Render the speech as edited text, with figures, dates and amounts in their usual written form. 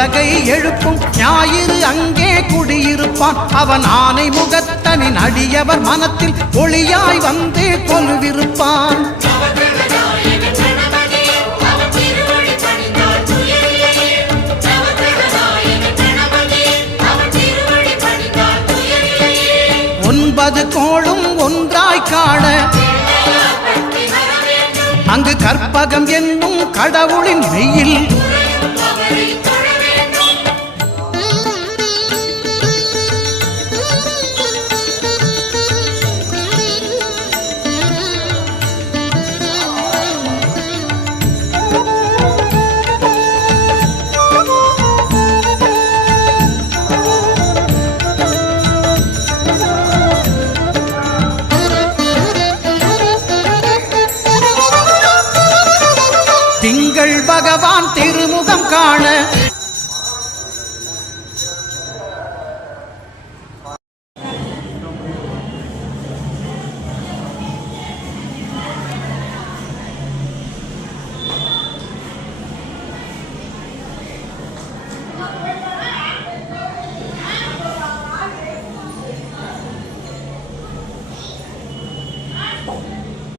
உலகை எழுப்பும் ஞாயிறு அங்கே குடியிருப்பான். அவன் ஆனை முகத்தனின் அடியவர் மனத்தில் ஒளியாய் வந்து கொலுவிருப்பான். ஒன்பது கோளும் ஒன்றாய் காண அங்கு கற்பகம் என்னும் கடவுளின் மெய்யில்